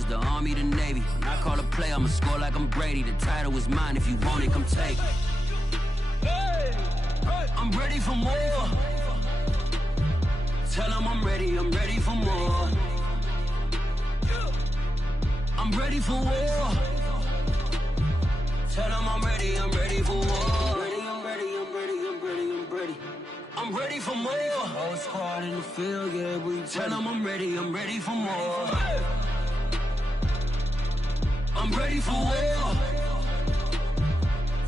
gorillas, the Army, the Navy. When I call a play, I'ma score like I'm Brady. The title is mine. If you want it, come take it. I'm ready for more. Tell them I'm ready for more. I'm ready for war. Tell them I'm ready for war. I'm ready for more. Whole squad in the field, yeah, we tell them I'm ready for more. I'm ready for war.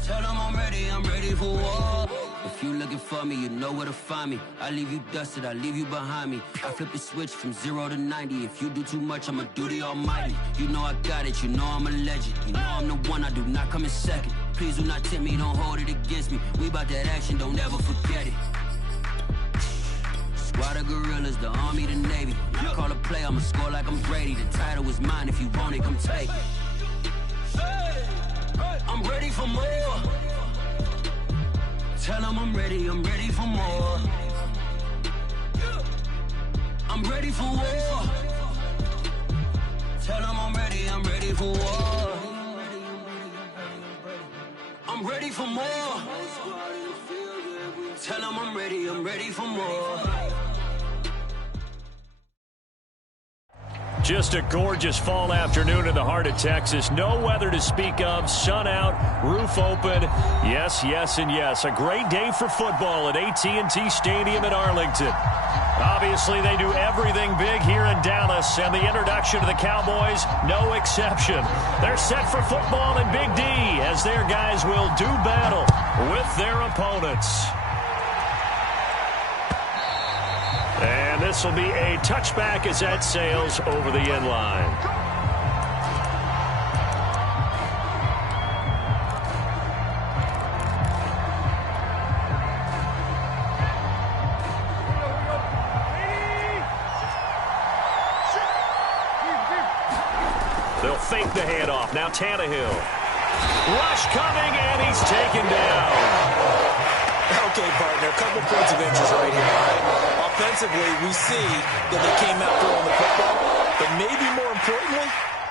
Tell them I'm ready for war. If you looking for me, you know where to find me. I leave you dusted, I leave you behind me. I flip the switch from 0 to 90. If you do too much, I'ma do the almighty. You know I got it, you know I'm a legend. You know I'm the one, I do not come in second. Please do not tempt me, don't hold it against me. We bout that action, don't ever forget it. Squad of gorillas, the Army, the Navy. When I call a play, I'ma score like I'm Brady. The title is mine, if you want it, come take it. I'm ready for more. Tell them I'm ready for more. I'm ready for war. Tell them I'm ready for war. I'm ready for more. Tell them I'm ready for more. Just a gorgeous fall afternoon in the heart of Texas. No weather to speak of. Sun out, roof open. Yes, yes, and yes. A great day for football at AT&T Stadium in Arlington. Obviously, they do everything big here in Dallas, and the introduction to the Cowboys, no exception. They're set for football in Big D as their guys will do battle with their opponents. And this will be a touchback as that sails over the end line. They'll fake the handoff. Now Tannehill. Rush coming, and he's taken down. Okay, partner, a couple points of interest right here. Right? Offensively, we see that they came out throwing the football, but maybe more importantly,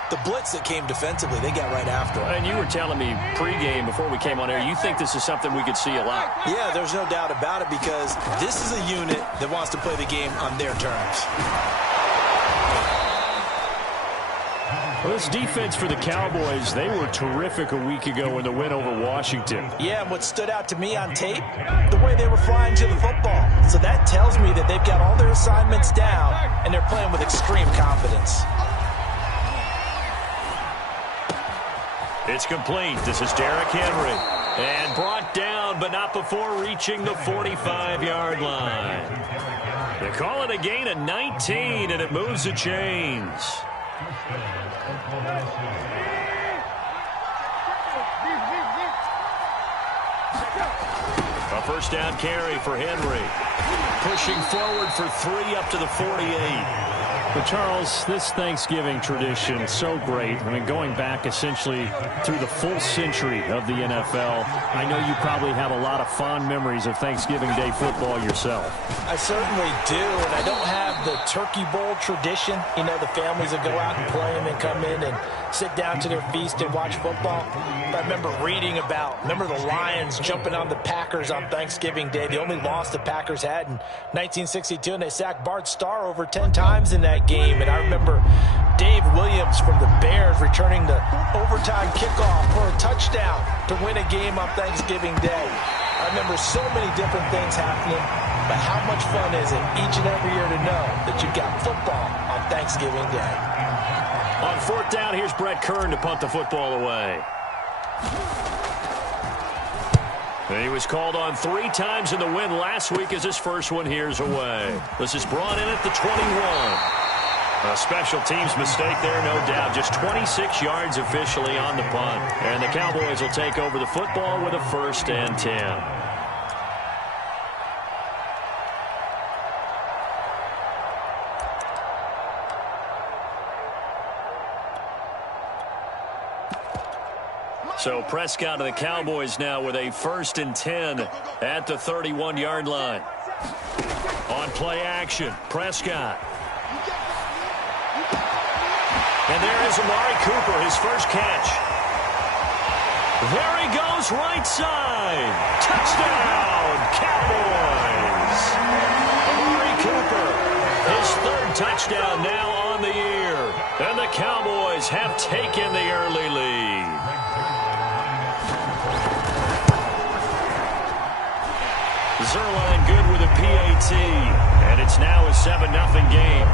the blitz that came defensively, they got right after it. And you were telling me pregame before we came on air, you think this is something we could see a lot. Yeah, there's no doubt about it because this is a unit that wants to play the game on their terms. Well, this defense for the Cowboys, they were terrific a week ago in the win over Washington. Yeah, and what stood out to me on tape, the way they were flying to the football. So that tells me that they've got all their assignments down, and they're playing with extreme confidence. It's complete. This is Derrick Henry. And brought down, but not before reaching the 45-yard line. They call it a gain of 19, and it moves the chains. A first down carry for Henry. Pushing forward for 3 up to the 48. But, Charles, this Thanksgiving tradition, so great. I mean, going back essentially through the full century of the NFL, I know you probably have a lot of fond memories of Thanksgiving Day football yourself. I certainly do, and I don't have the Turkey Bowl tradition. You know, the families that go out and play them and come in and sit down to their feast and watch football. But I remember reading about, the Lions jumping on the Packers on Thanksgiving Day. The only loss the Packers had in 1962, and they sacked Bart Starr over 10 times in that game. And I remember Dave Williams from the Bears returning the overtime kickoff for a touchdown to win a game on Thanksgiving Day. I remember so many different things happening, but how much fun is it each and every year to know that you've got football on Thanksgiving Day? On fourth down, here's Brett Kern to punt the football away. And he was called on 3 times in the win last week as his first one here's away. This is brought in at the 21. A special teams mistake there, no doubt. Just 26 yards officially on the punt. And the Cowboys will take over the football with a 1st and 10. So Prescott of the Cowboys now with a 1st and 10 at the 31-yard line. On play action, Prescott. And there is Amari Cooper, his first catch. There he goes, right side. Touchdown, Cowboys. Amari Cooper, his third touchdown now on the year. And the Cowboys have taken the early lead. Zerline good with a PAT. And it's now a 7-0 game.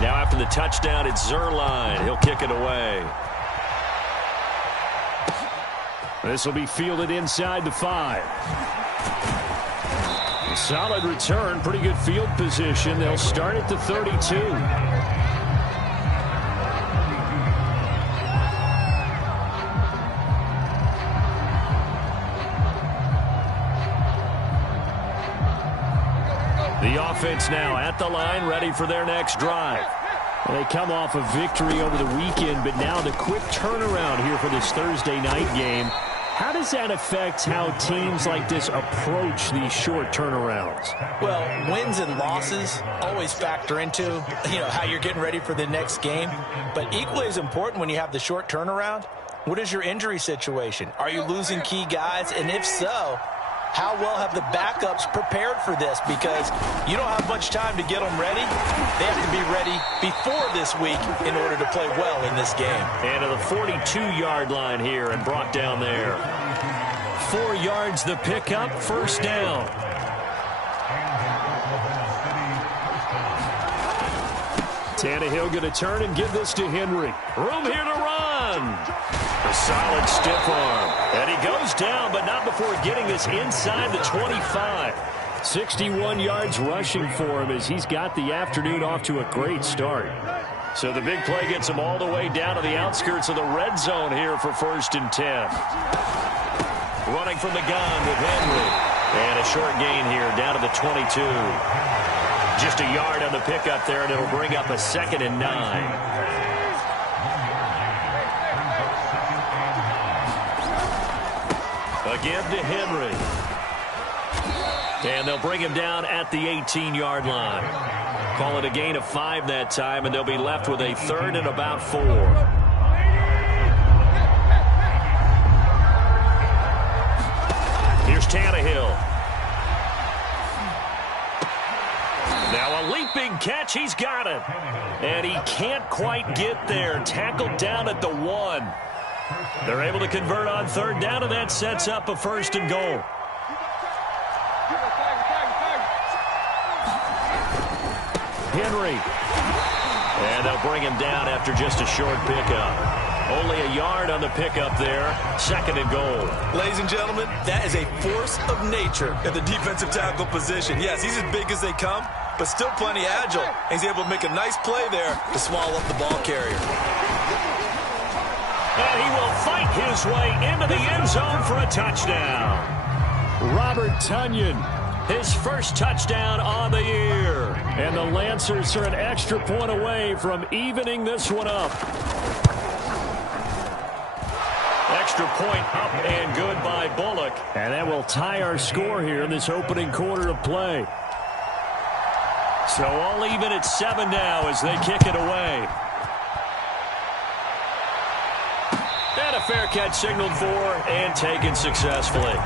Now after the touchdown, it's Zerline. He'll kick it away. This will be fielded inside the 5. Solid return, pretty good field position. They'll start at the 32. The offense now at the line, ready for their next drive. Well, they come off a victory over the weekend, but now the quick turnaround here for this Thursday night game. How does that affect how teams like this approach these short turnarounds? Well, wins and losses always factor into, how you're getting ready for the next game. But equally as important when you have the short turnaround, what is your injury situation? Are you losing key guys? And if so, how well have the backups prepared for this? Because you don't have much time to get them ready. They have to be ready before this week in order to play well in this game. And to the 42-yard line here and brought down there. 4 yards the pickup, first down. Tannehill going to turn and give this to Henry. Room here to run. A solid stiff arm. And he goes down, but not before getting this inside the 25. 61 yards rushing for him as he's got the afternoon off to a great start. So the big play gets him all the way down to the outskirts of the red zone here for 1st and 10. Running from the gun with Henry. And a short gain here down to the 22. Just a yard on the pickup there, and it'll bring up a 2nd and 9. Again to Henry. And they'll bring him down at the 18-yard line. Call it a gain of 5 that time, and they'll be left with a 3rd and about 4. Here's Tannehill. Now a leaping catch. He's got it. And he can't quite get there. Tackled down at the 1. They're able to convert on 3rd down, and that sets up a 1st and goal. Henry. And they'll bring him down after just a short pickup. Only a yard on the pickup there. 2nd and goal. Ladies and gentlemen, that is a force of nature at the defensive tackle position. Yes, he's as big as they come, but still plenty agile. And he's able to make a nice play there to swallow up the ball carrier. And he will fight his way into the end zone for a touchdown. Robert Tonyan. His first touchdown on the year. And the Lancers are an extra point away from evening this one up. Extra point up and good by Bullock. And that will tie our score here in this opening quarter of play. So all even at 7 now as they kick it away. And a fair catch signaled for and taken successfully.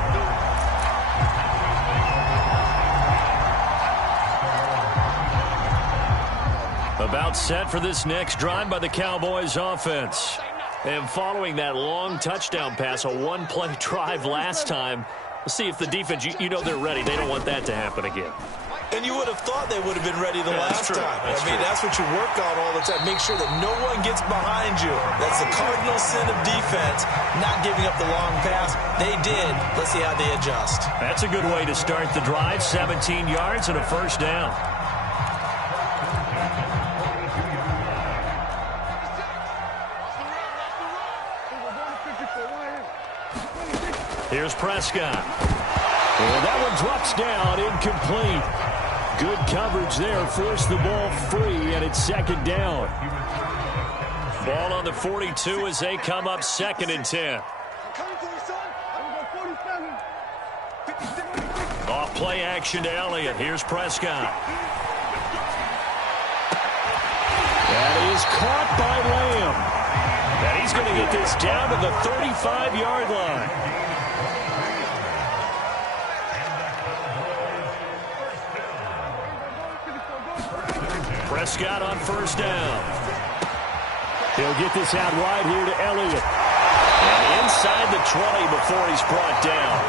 About set for this next drive by the Cowboys offense. And following that long touchdown pass, a one-play drive last time, we'll see if the defense, they're ready. They don't want that to happen again. And you would have thought they would have been ready the last time. That's what you work on all the time. Make sure that no one gets behind you. That's the cardinal sin of defense, not giving up the long pass. They did. Let's see how they adjust. That's a good way to start the drive. 17 yards and a first down. Here's Prescott. Well, that one drops down, incomplete. Good coverage there, forced the ball free, and it's 2nd down. Ball on the 42 as they come up 2nd and 10. Play action to Elliott. Here's Prescott. That is caught by Lamb. And he's going to get this down to the 35-yard line. Prescott on first down. He'll get this out wide here to Elliott. And inside the 20 before he's brought down.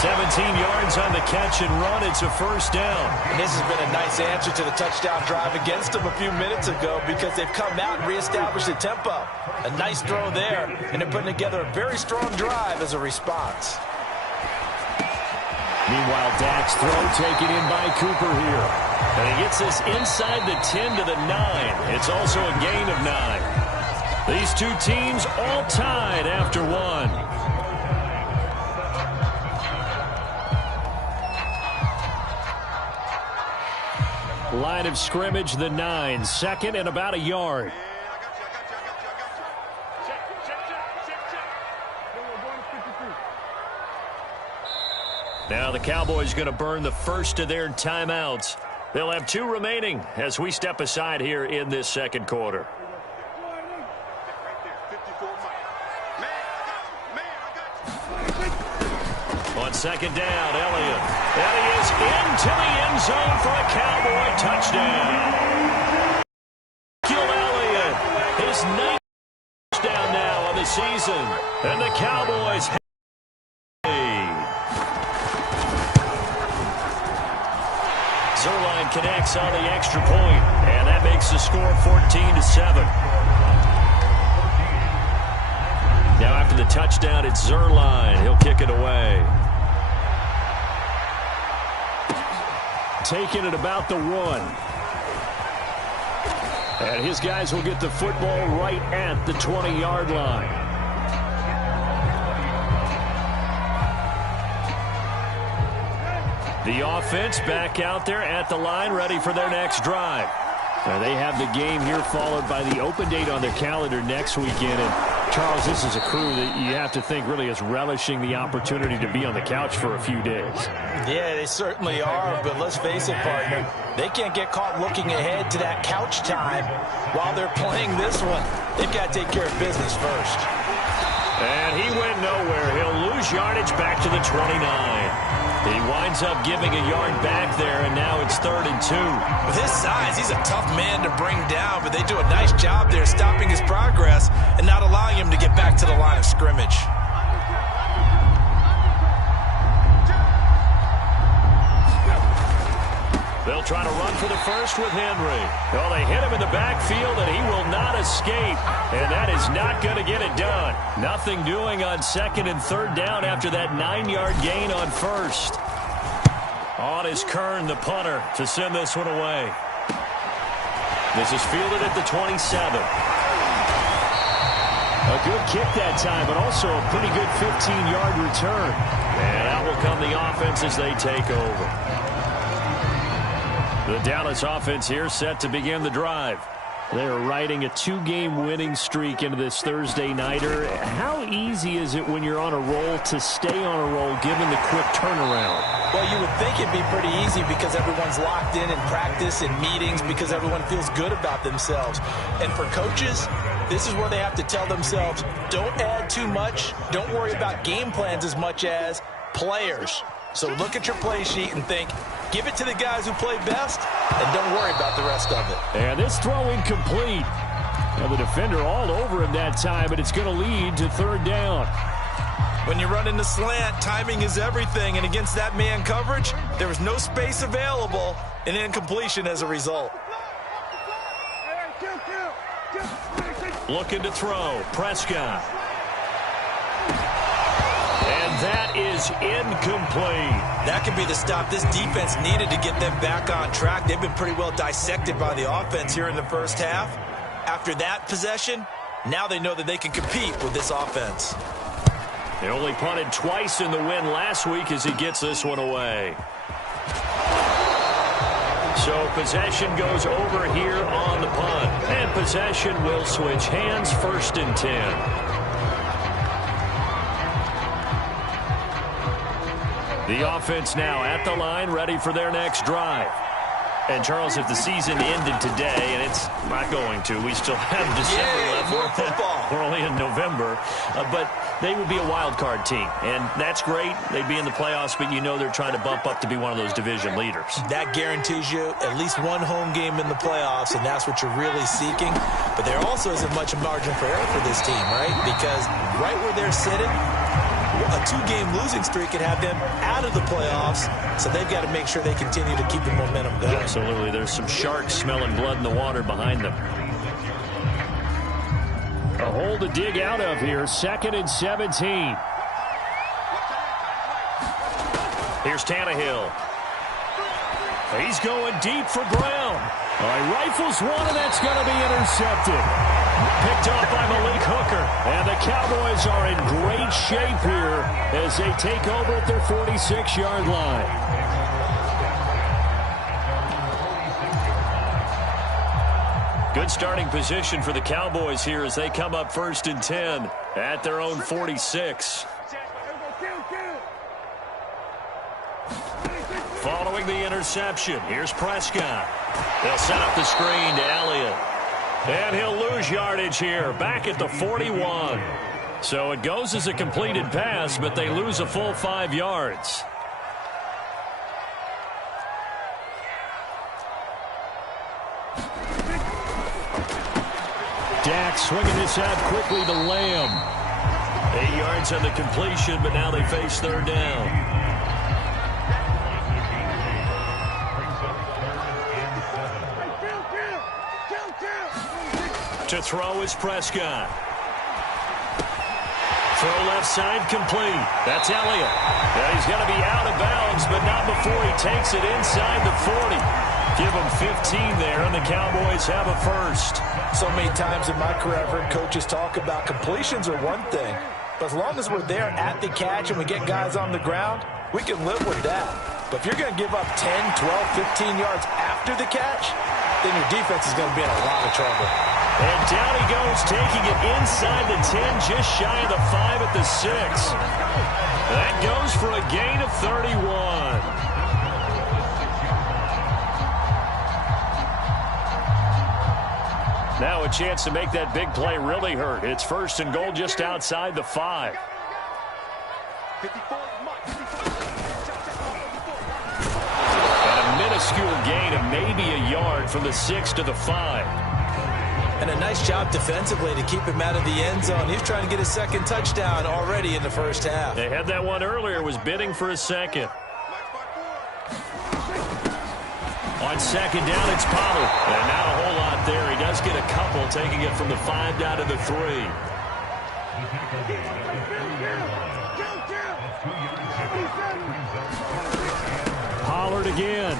17 yards on the catch and run. It's a first down. And this has been a nice answer to the touchdown drive against them a few minutes ago because they've come out and reestablished the tempo. A nice throw there, and they're putting together a very strong drive as a response. Meanwhile, Dak's throw taken in by Cooper here. And he gets this inside the 10 to the 9. It's also a gain of 9. These two teams all tied after one. Line of scrimmage, the 9. Second and about a yard. Now the Cowboys going to burn the first of their timeouts. They'll have 2 remaining as we step aside here in this second quarter. On second down, Elliott. And he is into the end zone for a Cowboy touchdown. Elliott, his 9th touchdown now on the season. And the Cowboys have a lead. Zuerlein connects on the extra point, and that makes the score 14-7. Now after the touchdown, it's Zuerlein. He'll kick it away. Taking it about the 1. And his guys will get the football right at the 20-yard line. The offense back out there at the line, ready for their next drive. Now they have the game here followed by the open date on their calendar next weekend. And Charles, this is a crew that you have to think really is relishing the opportunity to be on the couch for a few days. Yeah, they certainly are, but let's face it, partner. They can't get caught looking ahead to that couch time while they're playing this one. They've got to take care of business first. And he went nowhere. He'll lose yardage back to the 29. He winds up giving a yard back there, and now it's 3rd and 2. With his size, he's a tough man to bring down, but they do a nice job there stopping his progress and not allowing him to get back to the line of scrimmage. They'll try to run for the first with Henry. Well, they hit him in the backfield, and he will not escape. And that is not going to get it done. Nothing doing on 2nd and 3rd down after that 9-yard gain on 1st. On is Kern, the punter, to send this one away. This is fielded at the 27. A good kick that time, but also a pretty good 15-yard return. And out will come the offense as they take over. The Dallas offense here set to begin the drive. They're riding a 2-game winning streak into this Thursday nighter. How easy is it when you're on a roll to stay on a roll given the quick turnaround? Well, you would think it'd be pretty easy because everyone's locked in practice and meetings because everyone feels good about themselves. And for coaches, this is where they have to tell themselves, don't add too much. Don't worry about game plans as much as players. So look at your play sheet and think, give it to the guys who play best, and don't worry about the rest of it. And this throw incomplete. Now the defender all over him that time, but it's going to lead to 3rd down. When you run in the slant, timing is everything, and against that man coverage, there was no space available, and incompletion as a result. Looking to throw, Prescott. And that is incomplete. That could be the stop this defense needed to get them back on track. They've been pretty well dissected by the offense here in the first half. After that possession, now they know that they can compete with this offense. They only punted twice in the win last week as he gets this one away. So possession goes over here on the punt. And possession will switch hands, 1st and 10. The offense now at the line, ready for their next drive. And, Charles, if the season ended today, and it's not going to, we still have December left. More football. We're only in November. But they would be a wild card team. And that's great. They'd be in the playoffs, but you know they're trying to bump up to be one of those division leaders. That guarantees you at least one home game in the playoffs, and that's what you're really seeking. But there also isn't much margin for error for this team, right? Because right where they're sitting, a 2-game losing streak could have them out of the playoffs, so they've got to make sure they continue to keep the momentum going. Absolutely. There's some sharks smelling blood in the water behind them. A hole to dig out of here. 2nd and 17. Here's Tannehill. He's going deep for Brown. He rifles one, and that's going to be intercepted. Picked off by Malik Hooker. And the Cowboys are in great shape here as they take over at their 46-yard line. Good starting position for the Cowboys here as they come up 1st and 10 at their own 46. Following the interception, here's Prescott. They'll set up the screen to Elliott. And he'll lose yardage here, back at the 41. So it goes as a completed pass, but they lose a full 5 yards. Dak swinging this out quickly to Lamb. 8 yards on the completion, but now they face 3rd down. To throw is Prescott. Throw left side complete. That's Elliott. Now he's going to be out of bounds, but not before he takes it inside the 40. Give him 15 there, and the Cowboys have a first. So many times in my career I've heard coaches talk about completions are one thing, but as long as we're there at the catch and we get guys on the ground, we can live with that. But if you're going to give up 10, 12, 15 yards after the catch, then your defense is going to be in a lot of trouble. And down he goes, taking it inside the 10, just shy of the 5 at the 6. That goes for a gain of 31. Now a chance to make that big play really hurt. It's 1st and goal just outside the 5. And a minuscule gain of maybe a yard from the 6 to the 5. And a nice job defensively to keep him out of the end zone. He's trying to get a 2nd touchdown already in the 1st half. They had that one earlier, was bidding for a 2nd. On 2nd down, it's Pollard. And not a whole lot there. He does get a couple, taking it from the 5 down to the 3. Pollard again.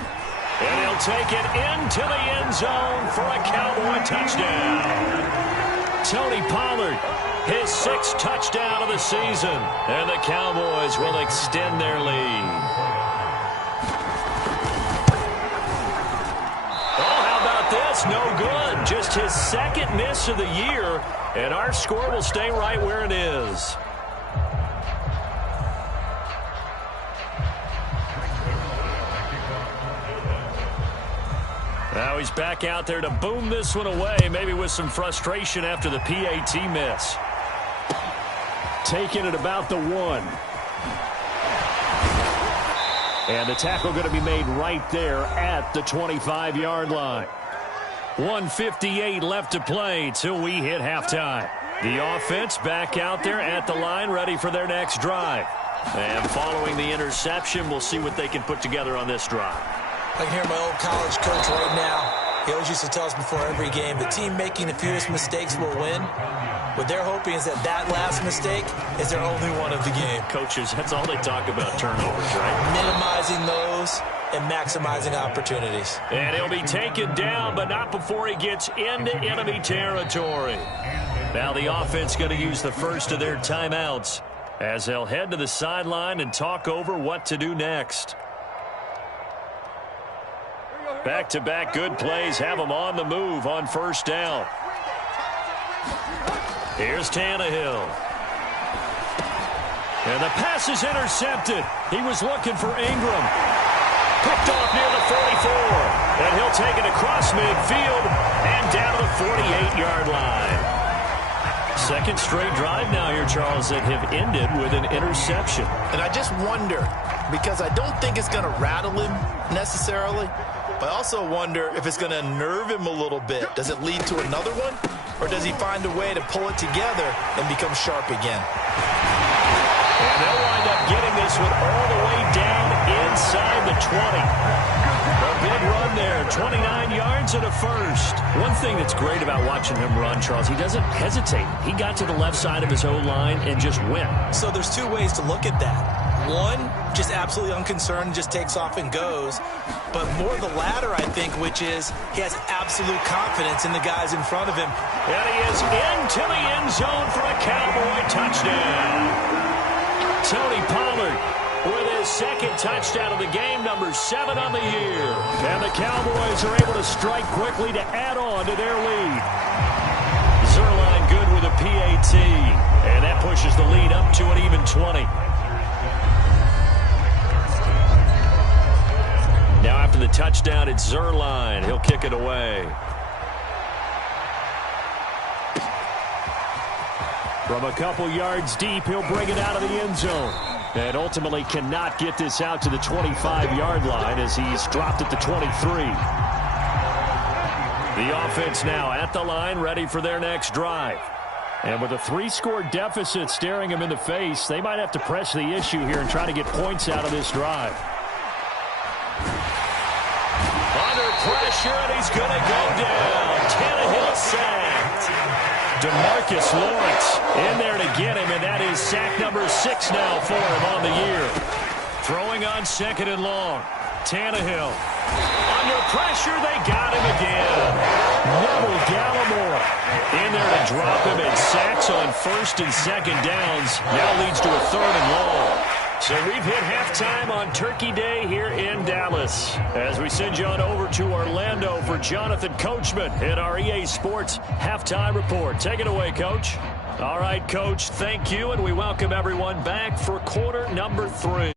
And he'll take it into the end zone for a Cowboy touchdown. Tony Pollard, his 6th touchdown of the season. And the Cowboys will extend their lead. Oh, how about this? No good. Just his 2nd miss of the year. And our score will stay right where it is. Now he's back out there to boom this one away, maybe with some frustration after the PAT miss. Taking it about the 1. And the tackle going to be made right there at the 25-yard line. 1:58 left to play till we hit halftime. The offense back out there at the line, ready for their next drive. And following the interception, we'll see what they can put together on this drive. I can hear my old college coach right now. He always used to tell us before every game, the team making the fewest mistakes will win. What they're hoping is that that last mistake is their only one of the game. Coaches, that's all they talk about, turnovers, right? Minimizing those and maximizing opportunities. And he'll be taken down, but not before he gets into enemy territory. Now the offense going to use the first of their timeouts as they'll head to the sideline and talk over what to do next. Back-to-back good plays have them on the move on 1st down. Here's Tannehill. And the pass is intercepted. He was looking for Ingram. Picked off near the 44. And he'll take it across midfield and down to the 48-yard line. Second straight drive now here, Charles, that have ended with an interception. And I just wonder, because I don't think it's going to rattle him necessarily, but I also wonder if it's going to unnerve him a little bit. Does it lead to another one? Or does he find a way to pull it together and become sharp again? And they'll wind up getting this one all the way down inside the 20. A big run there, 29 yards and a first. One thing that's great about watching him run, Charles, he doesn't hesitate. He got to the left side of his O-line and just went. So there's two ways to look at that. One, just absolutely unconcerned, just takes off and goes. But more the latter, I think, which is he has absolute confidence in the guys in front of him. And he is into the end zone for a Cowboy touchdown. Tony Pollard with his second touchdown of the game, number 7 on the year. And the Cowboys are able to strike quickly to add on to their lead. Zuerlein good with a PAT. And that pushes the lead up to an even 20. Now after the touchdown, it's Zuerlein. He'll kick it away. From a couple yards deep, he'll bring it out of the end zone. And ultimately cannot get this out to the 25-yard line as he's dropped at the 23. The offense now at the line, ready for their next drive. And with a 3-score deficit staring him in the face, they might have to press the issue here and try to get points out of this drive. Under pressure, and he's going to go down. Tannehill sacked. DeMarcus Lawrence in there to get him, and that is sack number 6 now for him on the year. Throwing on second and long. Tannehill. Under pressure, they got him again. Neville Gallimore in there to drop him, and sacks on first and second downs. Now leads to a third and long. So we've hit halftime on Turkey Day here in Dallas. As we send you on over to Orlando for Jonathan Coachman in our EA Sports Halftime Report. Take it away, Coach. All right, Coach, thank you, and we welcome everyone back for quarter number 3.